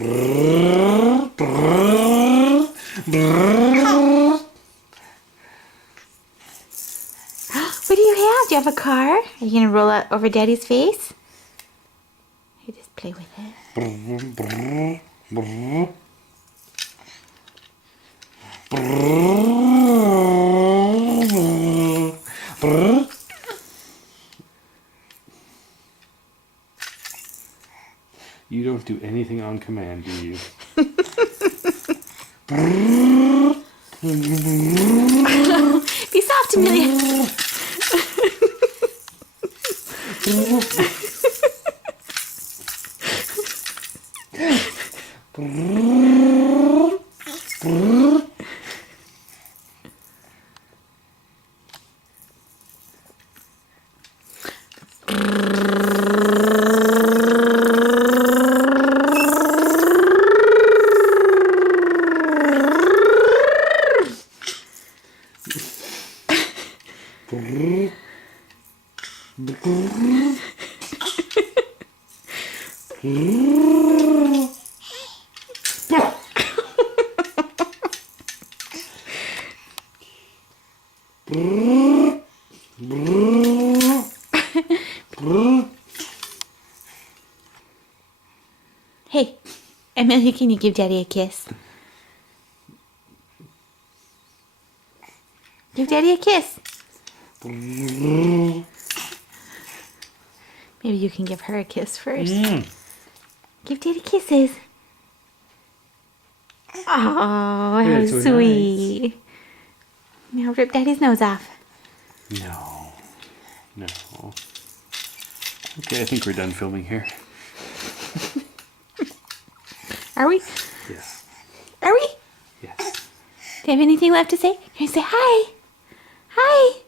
What do you have? Do you have a car? Are you going to roll it over Daddy's face? You just play with it. You don't do anything on command, do you? Be soft, Amelia. Hey, Amelia, can you give Daddy a kiss? Give Daddy a kiss. Maybe you can give her a kiss first. Give Daddy kisses. Oh, how Good, so sweet. Now rip Daddy's nose off. No. No. Okay, I think we're done filming here. Are we? Yes. Are we? Yes. Do you have anything left to say? Can you say hi? Hi.